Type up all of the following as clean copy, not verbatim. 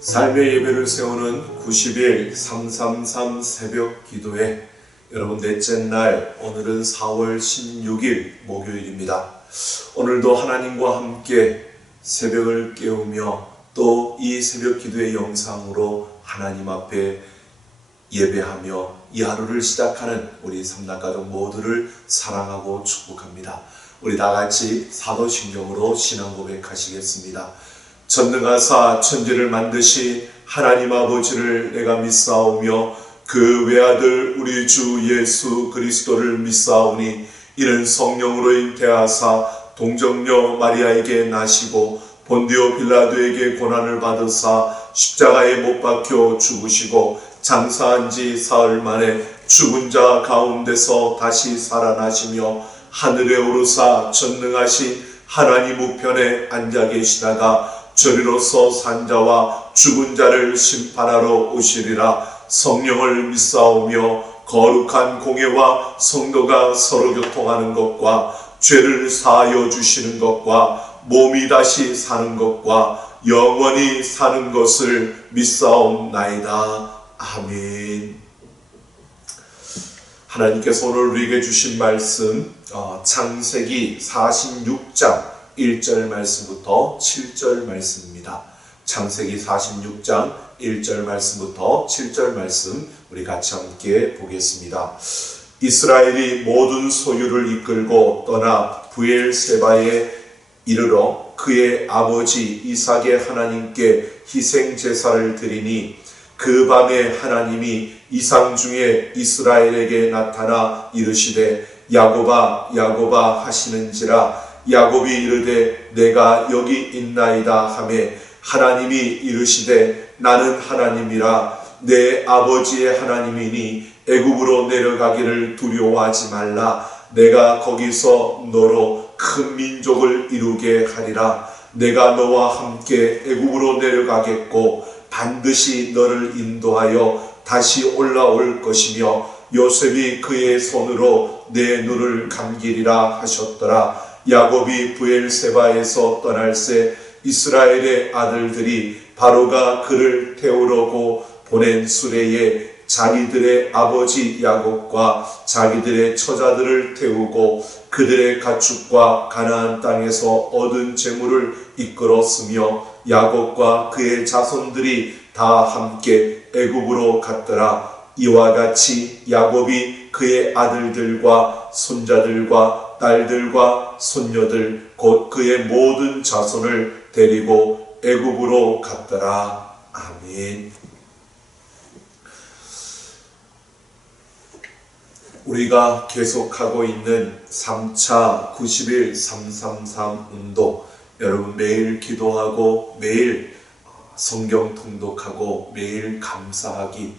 삶의 예배를 세우는 90일 333 새벽 기도회, 여러분 넷째 날, 오늘은 4월 16일 목요일입니다. 오늘도 하나님과 함께 새벽을 깨우며 또 이 새벽 기도의 영상으로 하나님 앞에 예배하며 이 하루를 시작하는 우리 삼락가족 모두를 사랑하고 축복합니다. 우리 다같이 사도신경으로 신앙 고백하시겠습니다. 전능하사 천지를 만드신 하나님 아버지를 내가 믿사오며 그 외아들 우리 주 예수 그리스도를 믿사오니 이는 성령으로 잉태하사 동정녀 마리아에게 나시고 본디오 빌라도에게 고난을 받으사 십자가에 못 박혀 죽으시고 장사한 지 사흘 만에 죽은 자 가운데서 다시 살아나시며 하늘에 오르사 전능하신 하나님 우편에 앉아 계시다가 저리로서 산자와 죽은 자를 심판하러 오시리라. 성령을 믿사오며 거룩한 공예와 성도가 서로 교통하는 것과 죄를 사하여 주시는 것과 몸이 다시 사는 것과 영원히 사는 것을 믿사옵나이다. 아멘. 하나님께서 오늘 우리에게 주신 말씀, 창세기 46장 1절 말씀부터 7절 말씀입니다. 창세기 46장 1절 말씀부터 7절 말씀 우리 같이 함께 보겠습니다. 이스라엘이 모든 소유를 이끌고 떠나 브엘세바에 이르러 그의 아버지 이삭의 하나님께 희생 제사를 드리니 그 밤에 하나님이 이상 중에 이스라엘에게 나타나 이르시되 야곱아 야곱아 하시는지라. 야곱이 이르되 내가 여기 있나이다 하매 하나님이 이르시되 나는 하나님이라. 내 아버지의 하나님이니 애굽으로 내려가기를 두려워하지 말라. 내가 거기서 너로 큰 민족을 이루게 하리라. 내가 너와 함께 애굽으로 내려가겠고 반드시 너를 인도하여 다시 올라올 것이며 요셉이 그의 손으로 내 눈을 감기리라 하셨더라. 야곱이 브엘세바에서 떠날새 이스라엘의 아들들이 바로가 그를 태우려고 보낸 수레에 자기들의 아버지 야곱과 자기들의 처자들을 태우고 그들의 가축과 가나안 땅에서 얻은 재물을 이끌었으며 야곱과 그의 자손들이 다 함께 애굽으로 갔더라. 이와 같이 야곱이 그의 아들들과 손자들과 딸들과 손녀들 곧 그의 모든 자손을 데리고 애굽으로 갔더라. 아멘. 우리가 계속하고 있는 3차 90일 333 운동, 여러분 매일 기도하고 매일 성경 통독하고 매일 감사하기,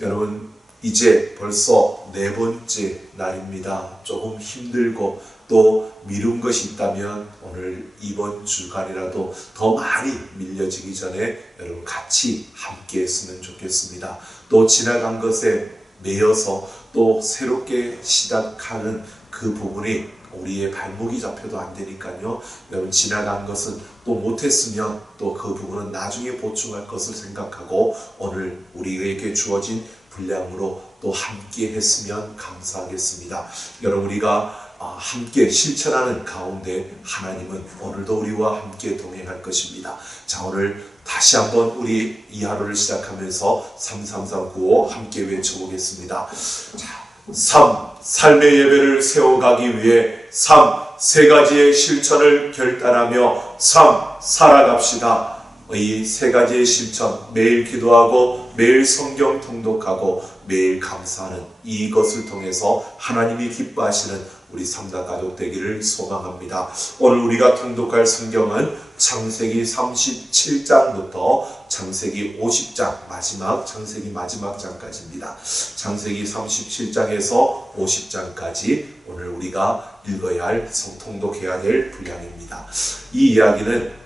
여러분 이제 벌써 4번째 날입니다. 조금 힘들고 또 미룬 것이 있다면 오늘 이번 주간이라도 더 많이 밀려지기 전에 여러분 같이 함께 했으면 좋겠습니다. 또 지나간 것에 매여서 또 새롭게 시작하는 그 부분이 우리의 발목이 잡혀도 안 되니까요. 여러분 지나간 것은 또 못했으면 또 그 부분은 나중에 보충할 것을 생각하고 오늘 우리에게 주어진 분량으로 또 함께 했으면 감사하겠습니다. 여러분 우리가 함께 실천하는 가운데 하나님은 오늘도 우리와 함께 동행할 것입니다. 자, 오늘 다시 한번 우리 이 하루를 시작하면서 33395 함께 외쳐보겠습니다. 자, 3. 삶의 예배를 세워가기 위해 3. 세 가지의 실천을 결단하며 3. 살아갑시다. 이 세 가지의 실천, 매일 기도하고 매일 성경 통독하고 매일 감사하는 이것을 통해서 하나님이 기뻐하시는 우리 삼다가족 되기를 소망합니다. 오늘 우리가 통독할 성경은 창세기 37장부터 창세기 50장 창세기 마지막 장까지입니다. 창세기 37장에서 50장까지 오늘 우리가 읽어야 할 통독해야 될 분량입니다. 이 이야기는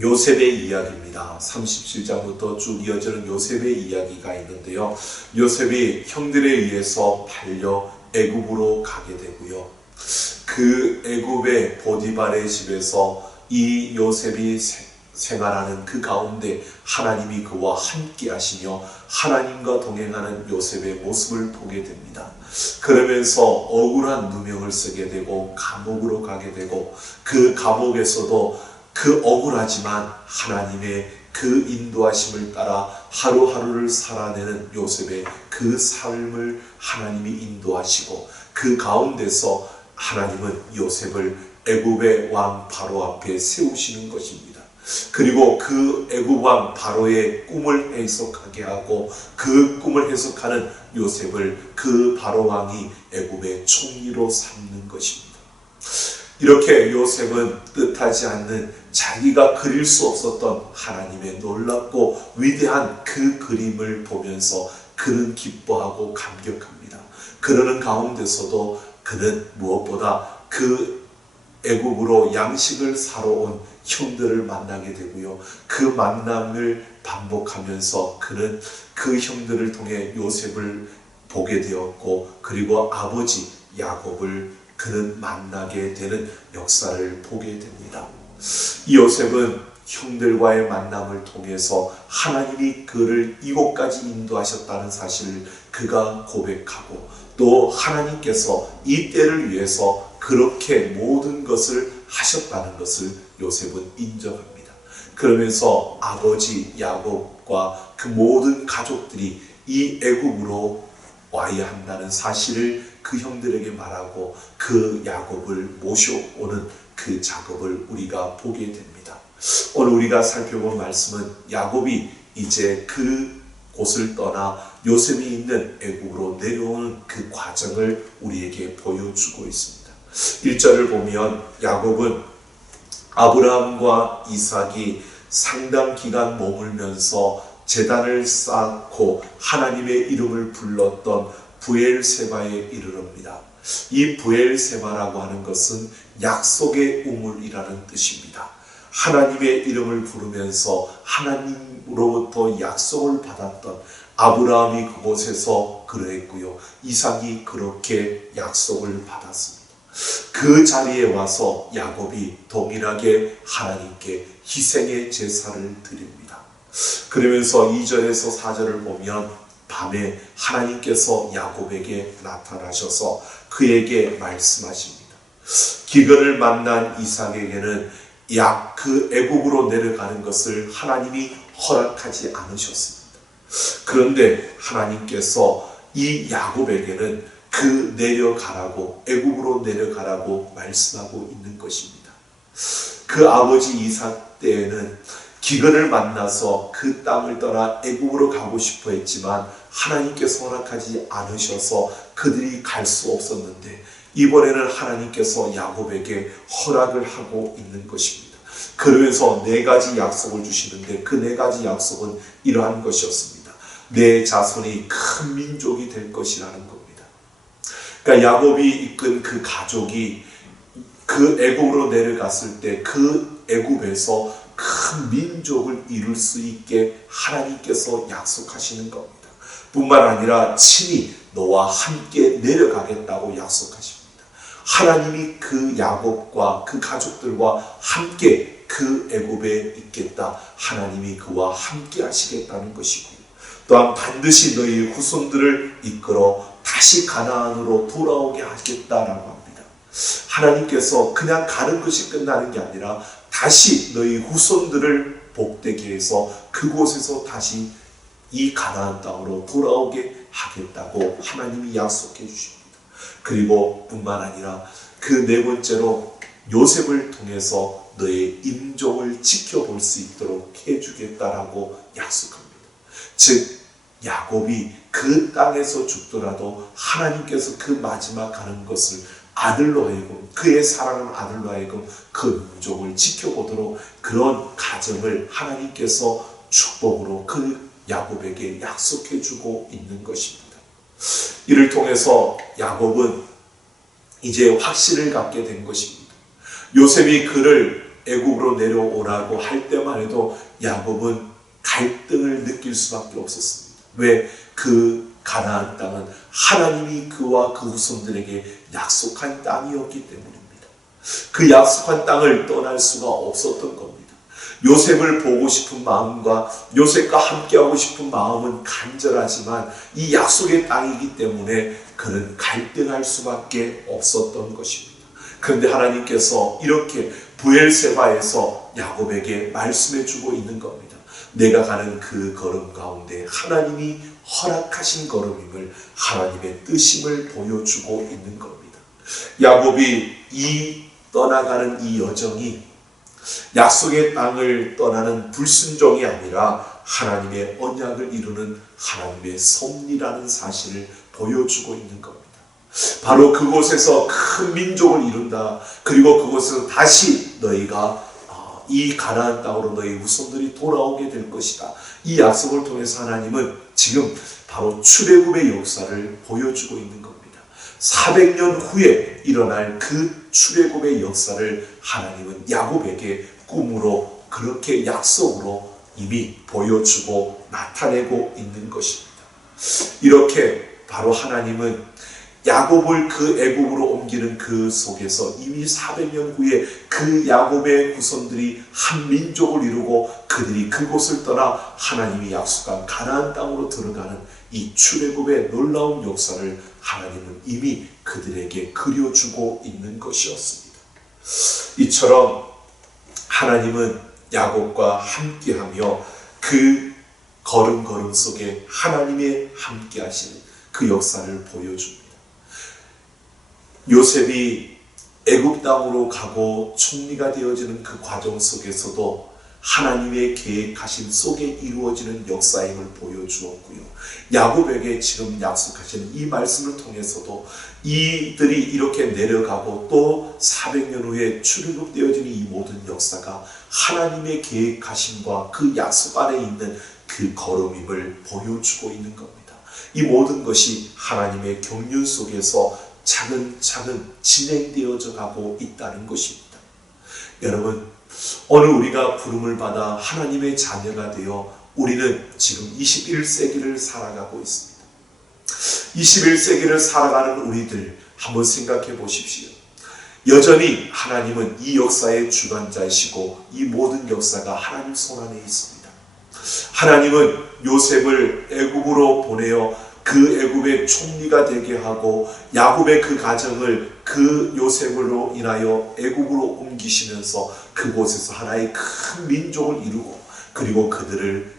요셉의 이야기입니다. 37장부터 쭉 이어지는 요셉의 이야기가 있는데요. 요셉이 형들에 의해서 팔려 애굽으로 가게 되고요. 그 애굽의 보디발의 집에서 이 요셉이 생활하는 그 가운데 하나님이 그와 함께 하시며 하나님과 동행하는 요셉의 모습을 보게 됩니다. 그러면서 억울한 누명을 쓰게 되고 감옥으로 가게 되고 그 감옥에서도 그 억울하지만 하나님의 그 인도하심을 따라 하루하루를 살아내는 요셉의 그 삶을 하나님이 인도하시고 그 가운데서 하나님은 요셉을 애굽의 왕 바로 앞에 세우시는 것입니다. 그리고 그 애굽 왕 바로의 꿈을 해석하게 하고 그 꿈을 해석하는 요셉을 그 바로 왕이 애굽의 총리로 삼는 것입니다. 이렇게 요셉은 뜻하지 않는 자기가 그릴 수 없었던 하나님의 놀랍고 위대한 그 그림을 보면서 그는 기뻐하고 감격합니다. 그러는 가운데서도 그는 무엇보다 그 애굽으로 양식을 사러 온 형들을 만나게 되고요. 그 만남을 반복하면서 그는 그 형들을 통해 요셉을 보게 되었고 그리고 아버지 야곱을 그는 만나게 되는 역사를 보게 됩니다. 이 요셉은 형들과의 만남을 통해서 하나님이 그를 이곳까지 인도하셨다는 사실을 그가 고백하고 또 하나님께서 이 때를 위해서 그렇게 모든 것을 하셨다는 것을 요셉은 인정합니다. 그러면서 아버지 야곱과 그 모든 가족들이 이 애굽으로 와야 한다는 사실을 그 형들에게 말하고 그 야곱을 모셔오는 그 작업을 우리가 보게 됩니다. 오늘 우리가 살펴본 말씀은 야곱이 이제 그 곳을 떠나 요셉이 있는 애굽으로 내려오는 그 과정을 우리에게 보여주고 있습니다. 1절을 보면 야곱은 아브라함과 이삭이 상당 기간 머물면서 제단을 쌓고 하나님의 이름을 불렀던 브엘세바에 이르릅니다. 이 브엘세바라고 하는 것은 약속의 우물이라는 뜻입니다. 하나님의 이름을 부르면서 하나님으로부터 약속을 받았던 아브라함이 그곳에서 그러했고요. 이삭이 그렇게 약속을 받았습니다. 그 자리에 와서 야곱이 동일하게 하나님께 희생의 제사를 드립니다. 그러면서 2절에서 4절을 보면 밤에 하나님께서 야곱에게 나타나셔서 그에게 말씀하십니다. 기근을 만난 이삭에게는 그 애굽으로 내려가는 것을 하나님이 허락하지 않으셨습니다. 그런데 하나님께서 이 야곱에게는 그 내려가라고 애굽으로 내려가라고 말씀하고 있는 것입니다. 그 아버지 이삭 때에는 기근을 만나서 그 땅을 떠나 애굽으로 가고 싶어 했지만 하나님께서 허락하지 않으셔서 그들이 갈 수 없었는데 이번에는 하나님께서 야곱에게 허락을 하고 있는 것입니다. 그러면서 4가지 약속을 주시는데 그 4가지 약속은 이러한 것이었습니다. 내 자손이 큰 민족이 될 것이라는 겁니다. 그러니까 야곱이 이끈 그 가족이 그 애굽으로 내려갔을 때 그 애굽에서 큰 민족을 이룰 수 있게 하나님께서 약속하시는 겁니다. 뿐만 아니라 친히 너와 함께 내려가겠다고 약속하십니다. 하나님이 그 야곱과 그 가족들과 함께 그 애굽에 있겠다. 하나님이 그와 함께 하시겠다는 것이고요. 또한 반드시 너희 후손들을 이끌어 다시 가나안으로 돌아오게 하겠다라고 합니다. 하나님께서 그냥 가는 것이 끝나는 게 아니라 다시 너희 후손들을 복되게 해서 그곳에서 다시 이 가나안 땅으로 돌아오게 하겠다고 하나님이 약속해 주십니다. 그리고 뿐만 아니라 그 4번째로 요셉을 통해서 너의 인종을 지켜볼 수 있도록 해주겠다라고 약속합니다. 즉 야곱이 그 땅에서 죽더라도 하나님께서 그 마지막 가는 것을 아들로 하여금 그의 사랑하는 아들로 하여금 그 민족을 지켜보도록 그런 가정을 하나님께서 축복으로 그 야곱에게 약속해 주고 있는 것입니다. 이를 통해서 야곱은 이제 확신을 갖게 된 것입니다. 요셉이 그를 애굽으로 내려오라고 할 때만 해도 야곱은 갈등을 느낄 수밖에 없었습니다. 왜? 그 가나안 땅은 하나님이 그와 그 후손들에게 약속한 땅이었기 때문입니다. 그 약속한 땅을 떠날 수가 없었던 겁니다. 요셉을 보고 싶은 마음과 요셉과 함께하고 싶은 마음은 간절하지만 이 약속의 땅이기 때문에 그는 갈등할 수밖에 없었던 것입니다. 그런데 하나님께서 이렇게 브엘세바에서 야곱에게 말씀해 주고 있는 겁니다. 내가 가는 그 걸음 가운데 하나님이 허락하신 걸음임을, 하나님의 뜻임을 보여주고 있는 겁니다. 야곱이 떠나가는 이 여정이 약속의 땅을 떠나는 불순종이 아니라 하나님의 언약을 이루는 하나님의 섭리라는 사실을 보여주고 있는 겁니다. 바로 그곳에서 큰 민족을 이룬다. 그리고 그곳에서 다시 너희가 이 가나안 땅으로 너희 후손들이 돌아오게 될 것이다. 이 약속을 통해서 하나님은 지금 바로 출애굽의 역사를 보여주고 있는 겁니다. 400년 후에 일어날 그 출애굽의 역사를 하나님은 야곱에게 꿈으로, 그렇게 약속으로 이미 보여주고 나타내고 있는 것입니다. 이렇게 바로 하나님은 야곱을 그 애굽으로 옮기는 그 속에서 이미 400년 후에 그 야곱의 후손들이 한 민족을 이루고 그들이 그곳을 떠나 하나님이 약속한 가나안 땅으로 들어가는 이 출애굽의 놀라운 역사를 하나님은 이미 그들에게 그려주고 있는 것이었습니다. 이처럼 하나님은 야곱과 함께하며 그 걸음걸음 속에 하나님의 함께하시는 그 역사를 보여줍니다. 요셉이 애굽 땅으로 가고 총리가 되어지는 그 과정 속에서도 하나님의 계획하신 속에 이루어지는 역사임을 보여주었고요. 야곱에게 지금 약속하시는 이 말씀을 통해서도 이들이 이렇게 내려가고 또 400년 후에 출애굽되어지는 이 모든 역사가 하나님의 계획하심과 그 약속 안에 있는 그 걸음임을 보여주고 있는 겁니다. 이 모든 것이 하나님의 경륜 속에서 차근차근 진행되어져 가고 있다는 것입니다. 여러분, 오늘 우리가 부름을 받아 하나님의 자녀가 되어 우리는 지금 21세기를 살아가고 있습니다. 21세기를 살아가는 우리들 한번 생각해 보십시오. 여전히 하나님은 이 역사의 주관자이시고 이 모든 역사가 하나님 손 안에 있습니다. 하나님은 요셉을 애굽으로 보내어 그 애굽의 총리가 되게 하고 야곱의 그 가정을 그 요셉으로 인하여 애굽으로 옮기시면서 그곳에서 하나의 큰 민족을 이루고 그리고 그들을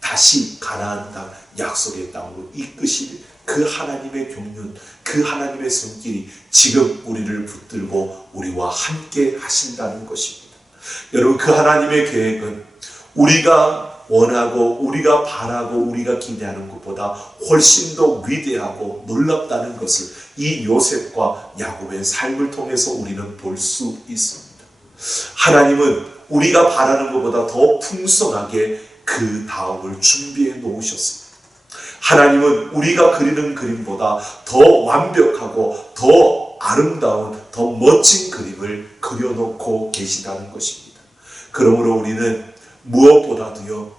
다시 가나안 땅 약속의 땅으로 이끄실 그 하나님의 경륜, 그 하나님의 손길이 지금 우리를 붙들고 우리와 함께 하신다는 것입니다. 여러분, 그 하나님의 계획은 우리가 원하고 우리가 바라고 우리가 기대하는 것보다 훨씬 더 위대하고 놀랍다는 것을 이 요셉과 야곱의 삶을 통해서 우리는 볼 수 있습니다. 하나님은 우리가 바라는 것보다 더 풍성하게 그 다음을 준비해 놓으셨습니다. 하나님은 우리가 그리는 그림보다 더 완벽하고 더 아름다운 더 멋진 그림을 그려놓고 계시다는 것입니다. 그러므로 우리는 무엇보다도요,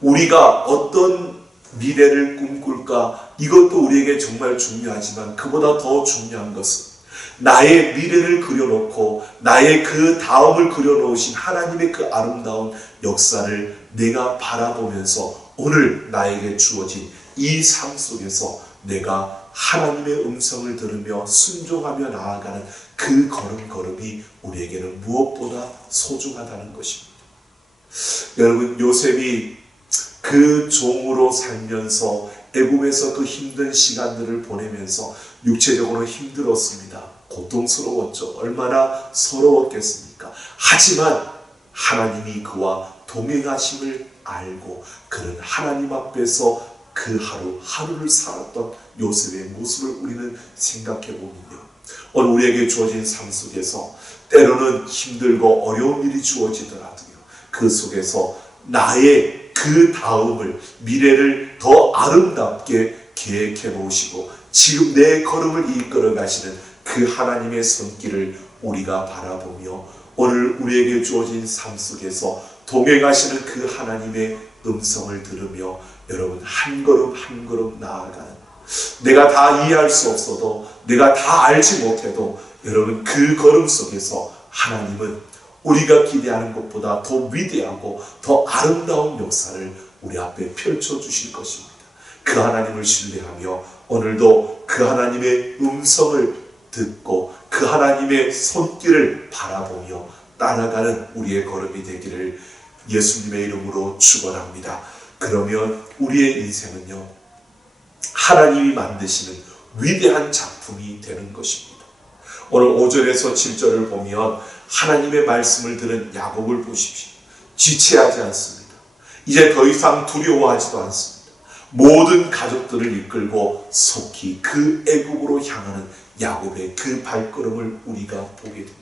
우리가 어떤 미래를 꿈꿀까, 이것도 우리에게 정말 중요하지만 그보다 더 중요한 것은 나의 미래를 그려놓고 나의 그 다음을 그려놓으신 하나님의 그 아름다운 역사를 내가 바라보면서 오늘 나에게 주어진 이 삶 속에서 내가 하나님의 음성을 들으며 순종하며 나아가는 그 걸음걸음이 우리에게는 무엇보다 소중하다는 것입니다. 여러분, 요셉이 그 종으로 살면서 애굽에서 그 힘든 시간들을 보내면서 육체적으로 힘들었습니다. 고통스러웠죠. 얼마나 서러웠겠습니까? 하지만 하나님이 그와 동행하심을 알고 그는 하나님 앞에서 그 하루를 살았던 요셉의 모습을 우리는 생각해 보면요, 오늘 우리에게 주어진 삶 속에서 때로는 힘들고 어려운 일이 주어지더라도요, 그 속에서 나의 그 다음을, 미래를 더 아름답게 계획해 놓으시고 지금 내 걸음을 이끌어 가시는 그 하나님의 손길을 우리가 바라보며 오늘 우리에게 주어진 삶 속에서 동행하시는 그 하나님의 음성을 들으며 여러분 한 걸음 한 걸음 나아가는, 내가 다 이해할 수 없어도, 내가 다 알지 못해도 여러분 그 걸음 속에서 하나님은 우리가 기대하는 것보다 더 위대하고 더 아름다운 역사를 우리 앞에 펼쳐주실 것입니다. 그 하나님을 신뢰하며 오늘도 그 하나님의 음성을 듣고 그 하나님의 손길을 바라보며 따라가는 우리의 걸음이 되기를 예수님의 이름으로 축원합니다. 그러면 우리의 인생은요, 하나님이 만드시는 위대한 작품이 되는 것입니다. 오늘 5절에서 7절을 보면 하나님의 말씀을 들은 야곱을 보십시오. 지체하지 않습니다. 이제 더 이상 두려워하지도 않습니다. 모든 가족들을 이끌고 속히 그 애국으로 향하는 야곱의 그 발걸음을 우리가 보게 됩니다.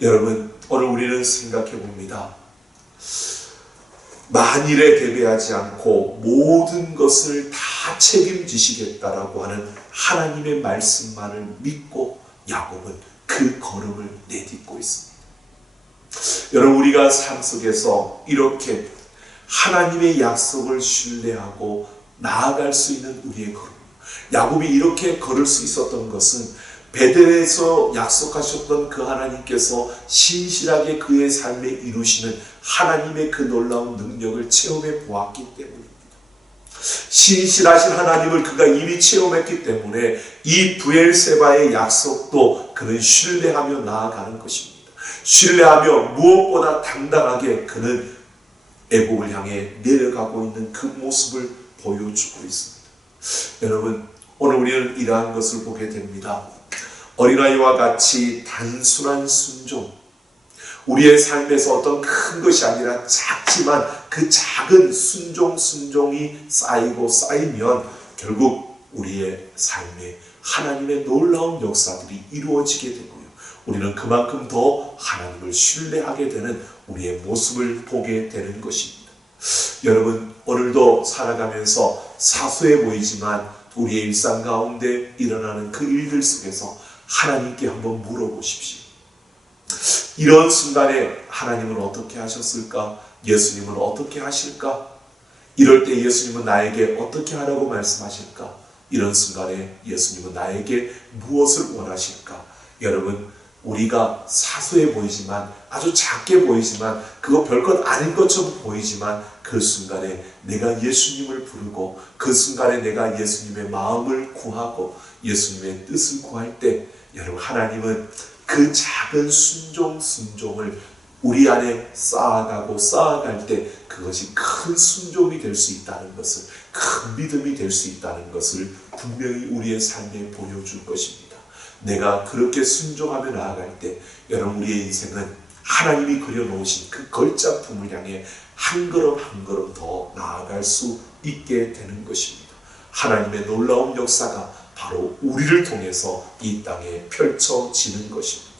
여러분, 오늘 우리는 생각해 봅니다. 만일에 대비하지 않고 모든 것을 다 책임지시겠다라고 하는 하나님의 말씀만을 믿고 야곱은 그 걸음을 내딛고 있습니다. 여러분, 우리가 삶 속에서 이렇게 하나님의 약속을 신뢰하고 나아갈 수 있는 우리의 걸음, 야곱이 이렇게 걸을 수 있었던 것은 베델에서 약속하셨던 그 하나님께서 신실하게 그의 삶에 이루시는 하나님의 그 놀라운 능력을 체험해 보았기 때문입니다. 신실하신 하나님을 그가 이미 체험했기 때문에 이 브엘세바의 약속도 그는 신뢰하며 나아가는 것입니다. 신뢰하며 무엇보다 당당하게 그는 애국을 향해 내려가고 있는 그 모습을 보여주고 있습니다. 여러분, 오늘 우리는 이러한 것을 보게 됩니다. 어린아이와 같이 단순한 순종, 우리의 삶에서 어떤 큰 것이 아니라 작지만 그 작은 순종이 쌓이고 쌓이면 결국 우리의 삶에 하나님의 놀라운 역사들이 이루어지게 되고요, 우리는 그만큼 더 하나님을 신뢰하게 되는 우리의 모습을 보게 되는 것입니다. 여러분, 오늘도 살아가면서 사소해 보이지만 우리의 일상 가운데 일어나는 그 일들 속에서 하나님께 한번 물어보십시오. 이런 순간에 하나님은 어떻게 하셨을까? 예수님은 어떻게 하실까? 이럴 때 예수님은 나에게 어떻게 하라고 말씀하실까? 이런 순간에 예수님은 나에게 무엇을 원하실까? 여러분, 우리가 사소해 보이지만, 아주 작게 보이지만, 그거 별것 아닌 것처럼 보이지만 그 순간에 내가 예수님을 부르고 그 순간에 내가 예수님의 마음을 구하고 예수님의 뜻을 구할 때 여러분, 하나님은 그 작은 순종을 우리 안에 쌓아갈 때 그것이 큰 순종이 될 수 있다는 것을, 큰 믿음이 될 수 있다는 것을 분명히 우리의 삶에 보여줄 것입니다. 내가 그렇게 순종하며 나아갈 때 여러분, 우리의 인생은 하나님이 그려놓으신 그 걸작품을 향해 한 걸음 한 걸음 더 나아갈 수 있게 되는 것입니다. 하나님의 놀라운 역사가 바로 우리를 통해서 이 땅에 펼쳐지는 것입니다.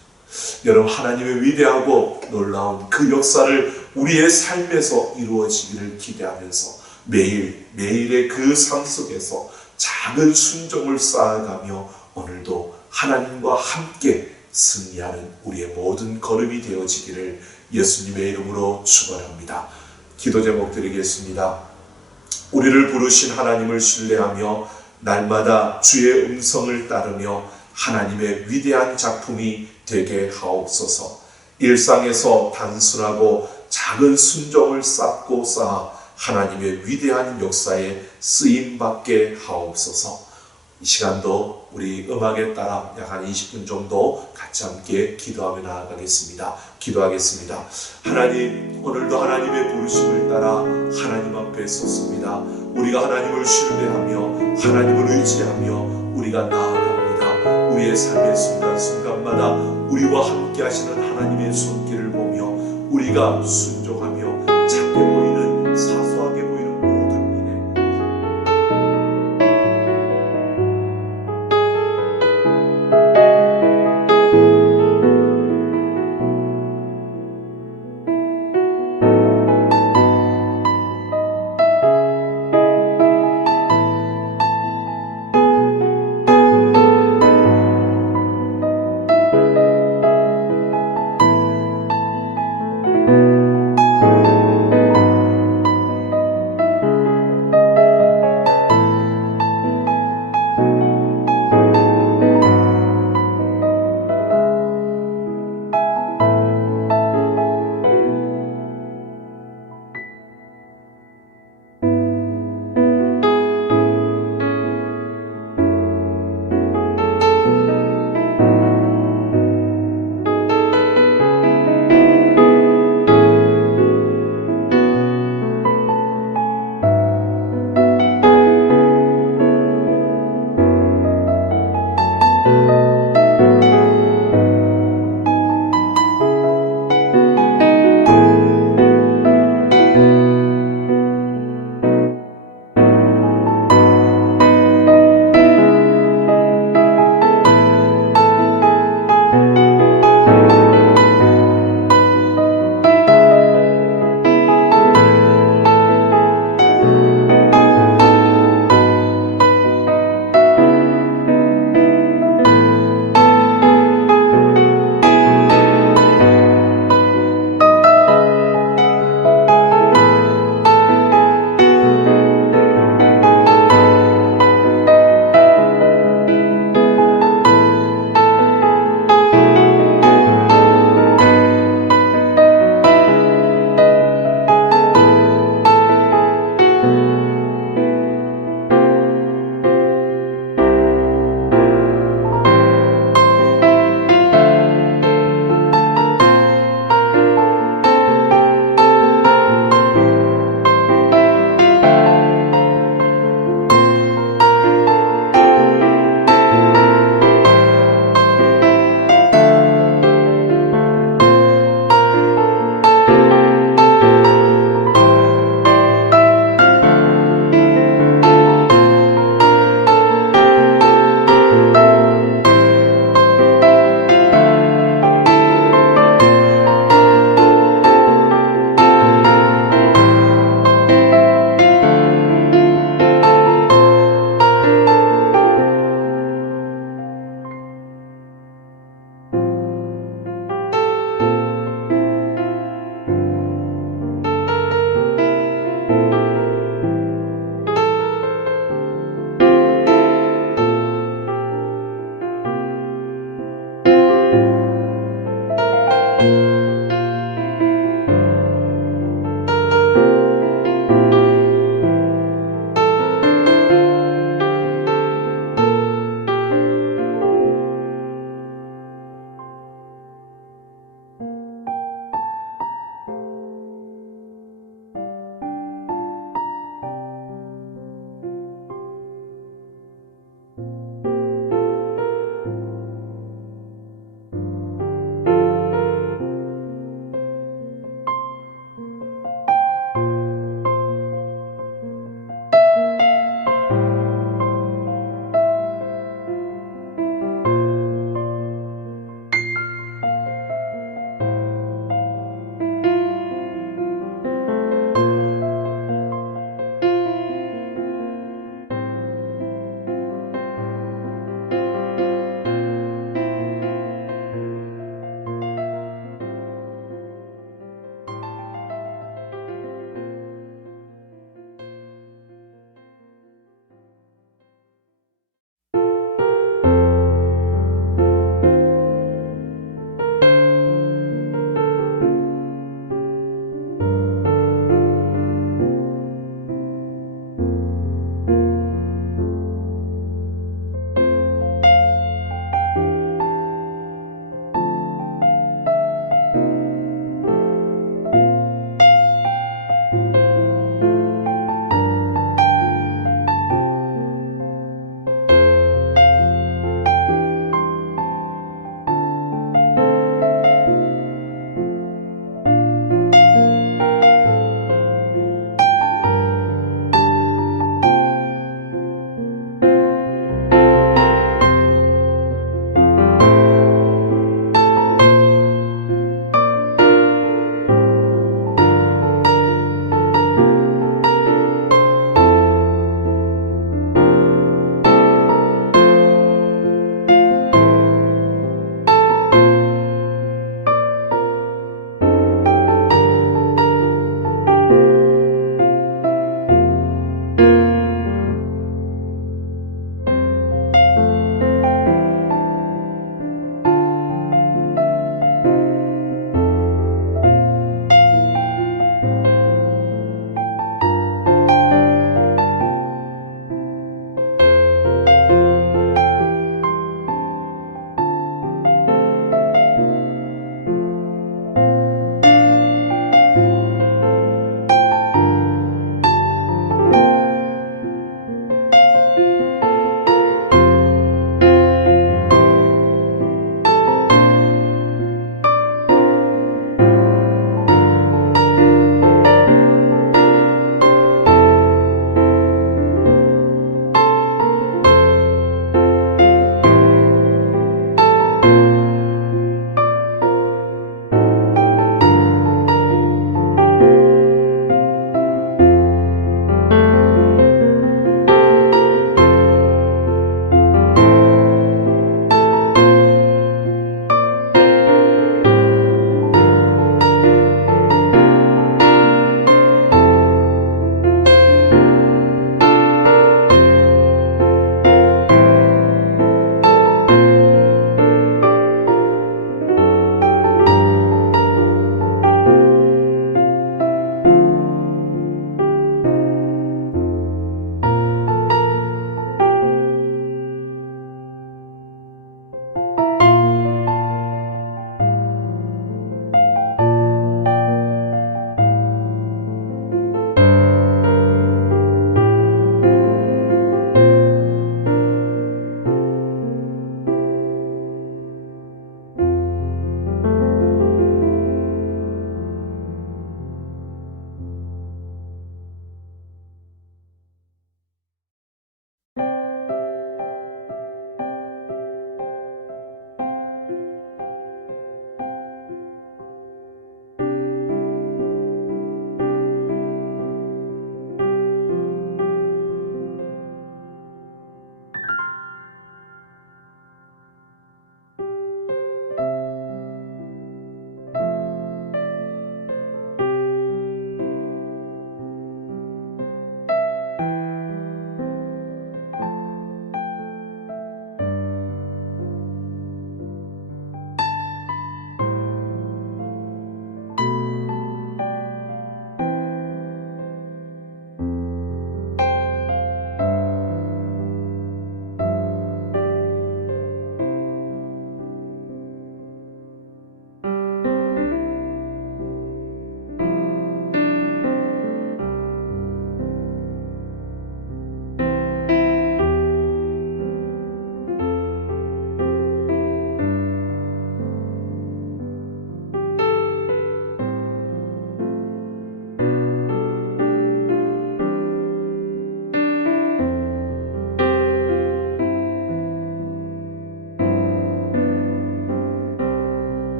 여러분, 하나님의 위대하고 놀라운 그 역사를 우리의 삶에서 이루어지기를 기대하면서 매일의 그 삶 속에서 작은 순종을 쌓아가며 오늘도 하나님과 함께 승리하는 우리의 모든 걸음이 되어지기를 예수님의 이름으로 축원합니다. 기도 제목 드리겠습니다. 우리를 부르신 하나님을 신뢰하며 날마다 주의 음성을 따르며 하나님의 위대한 작품이 되게 하옵소서. 일상에서 단순하고 작은 순종을 쌓고 쌓아 하나님의 위대한 역사에 쓰임받게 하옵소서. 이 시간도 우리 음악에 따라 약 한 20분 정도 같이 함께 기도하며 나아가겠습니다. 기도하겠습니다. 하나님, 오늘도 하나님의 부르심을 따라 하나님 앞에 섰습니다. 우리가 하나님을 신뢰하며 하나님을 의지하며 우리가 나아갑니다. 우리의 삶의 순간순간마다 우리와 함께 하시는 하나님의 손길을 보며 우리가 순종하며 작게 보이는 사소하게 보이는 모든 일에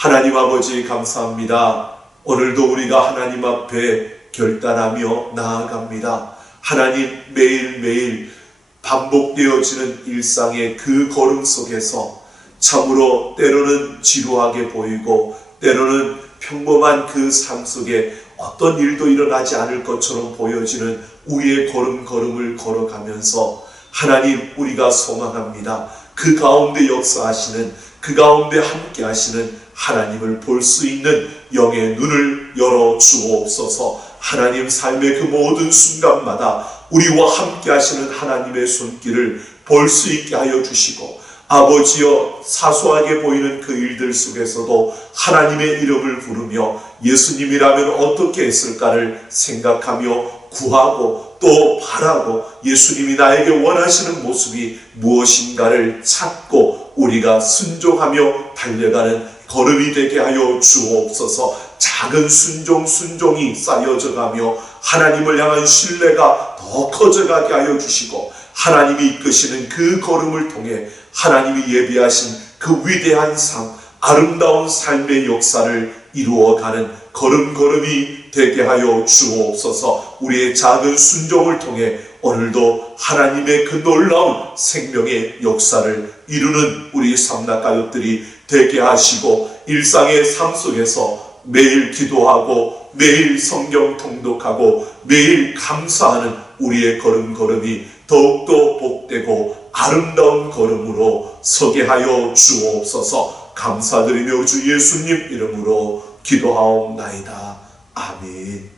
하나님 아버지 감사합니다. 오늘도 우리가 하나님 앞에 결단하며 나아갑니다. 하나님, 매일매일 반복되어지는 일상의 그 걸음 속에서 참으로 때로는 지루하게 보이고 때로는 평범한 그 삶 속에 어떤 일도 일어나지 않을 것처럼 보여지는 우리의 걸음걸음을 걸어가면서 하나님, 우리가 소망합니다. 그 가운데 역사하시는, 그 가운데 함께 하시는 하나님을 볼 수 있는 영의 눈을 열어 주옵소서. 하나님, 삶의 그 모든 순간마다 우리와 함께 하시는 하나님의 손길을 볼 수 있게 하여 주시고, 아버지여, 사소하게 보이는 그 일들 속에서도 하나님의 이름을 부르며 예수님이라면 어떻게 했을까를 생각하며 구하고 또 바라고 예수님이 나에게 원하시는 모습이 무엇인가를 찾고 우리가 순종하며 달려가는 걸음이 되게 하여 주옵소서. 작은 순종이 쌓여져 가며 하나님을 향한 신뢰가 더 커져가게 하여 주시고, 하나님이 이끄시는 그 걸음을 통해 하나님이 예비하신 그 위대한 삶, 아름다운 삶의 역사를 이루어가는 걸음걸음이 되게 하여 주옵소서. 우리의 작은 순종을 통해 오늘도 하나님의 그 놀라운 생명의 역사를 이루는 우리 삼락가족들이 되게 하시고, 일상의 삶 속에서 매일 기도하고 매일 성경 통독하고 매일 감사하는 우리의 걸음걸음이 더욱더 복되고 아름다운 걸음으로 서게 하여 주옵소서. 감사드리며 주 예수님 이름으로 기도하옵나이다. 아멘.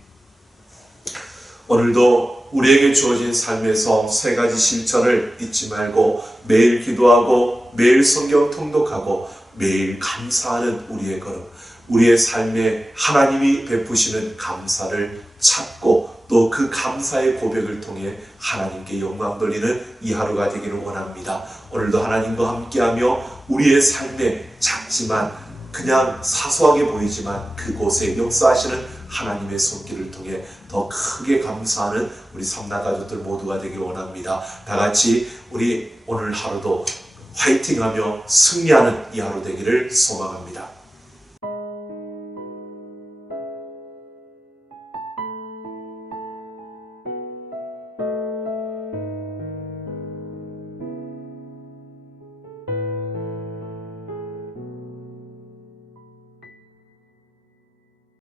오늘도 우리에게 주어진 삶에서 세 가지 실천을 잊지 말고 매일 기도하고 매일 성경 통독하고 매일 감사하는 우리의 걸음, 우리의 삶에 하나님이 베푸시는 감사를 찾고 또 그 감사의 고백을 통해 하나님께 영광 돌리는 이 하루가 되기를 원합니다. 오늘도 하나님과 함께하며 우리의 삶에 작지만 그냥 사소하게 보이지만 그곳에 역사하시는 하나님의 손길을 통해 더 크게 감사하는 우리 삼락가족들 모두가 되길 원합니다. 다 같이 우리 오늘 하루도 화이팅하며 승리하는 이 하루 되기를 소망합니다.